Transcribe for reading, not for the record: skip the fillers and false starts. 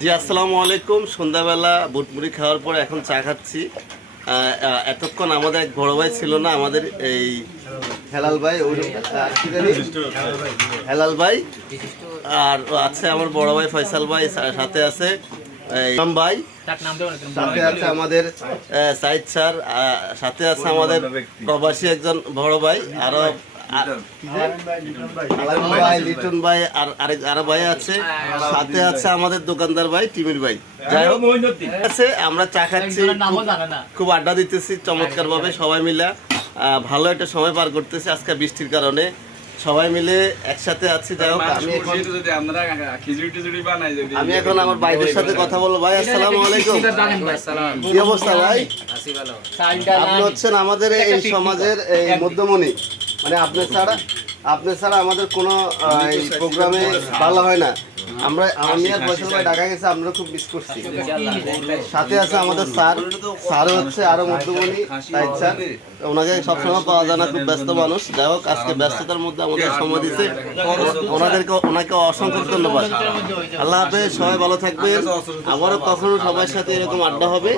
জি আসসালামু আলাইকুম। সন্ধ্যাবেলা বুটমুড়ি খাওয়ার পর এখন চা খাচ্ছি। এতক্ষণ আমাদের এক বড় ভাই ছিল না, আমাদের এই হেলাল ভাই, হেলাল ভাই, আর আছে আমার বড় ভাই ফয়সাল ভাই, সাথে আছে ইমাম ভাই, সাথে আছে আমাদের সাইদ স্যার, সাথে আছে আমাদের প্রবাসী একজন বড় ভাই, আরো লিটন ভাই, আর আরো ভাই আছে, সাথে আছে আমাদের দোকানদার ভাই টিমির ভাই। যাই হোক আছে, আমরা চা খাচ্ছি, খুব আড্ডা দিতেছি চমৎকার ভাবে সবাই মিলে। ভালো একটা সময় পার করতেছি আজকে বৃষ্টির কারণে, সবাই মিলে একসাথে আছি। যাই হোক আমি এখন আমার ভাইদের সাথে কথা বলবো। ভাই আসসালামু আলাইকুম, কি অবস্থা ভাই? আপনি হচ্ছেন আমাদের এই সমাজের এই মধ্যমণি, মানে আপনি ছাড়া আমাদের কোনো প্রোগ্রামে ভালো হয় না। আমি আর ফয়সাল ভাই ঢাকা গেছে, আমরা খুব মিস করছি। সাথে আছে আমাদের স্যার হচ্ছে আরো মধ্যমণি সাইদ স্যার, ওনাকে সবসময় পাওয়া যায় না, খুব ব্যস্ত মানুষ। যাই হোক আজকে ব্যস্ততার মধ্যে আমাদের সময় দিচ্ছে, ওনাকে অসংখ্য ধন্যবাদ। আল্লাহ হাফেজ, সবাই ভালো থাকবেন। আবারও কখনো সবার সাথে এরকম আড্ডা হবে।